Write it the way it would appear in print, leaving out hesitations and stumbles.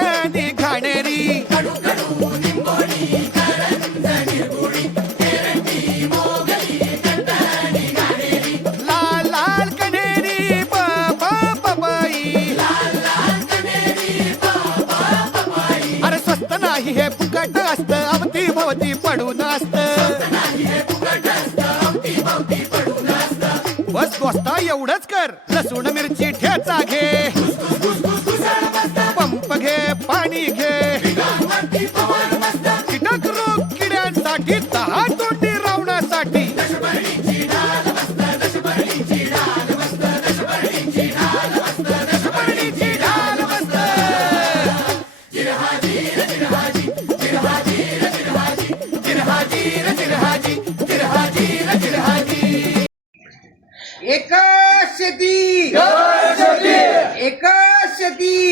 कंटाळी घाणेरी लाल लाल कण्हेरी पपई अरे स्वस्त नाही हे फुकट असत अवती भवती पडून असत बस गोष्ट एवढंच कर लसूण मिरची ठेचा घे पंप घे पाणी घे कीटक रोग किड्यांसाठी दहा तोंडी रावण्यासाठी एक शेती एक शेती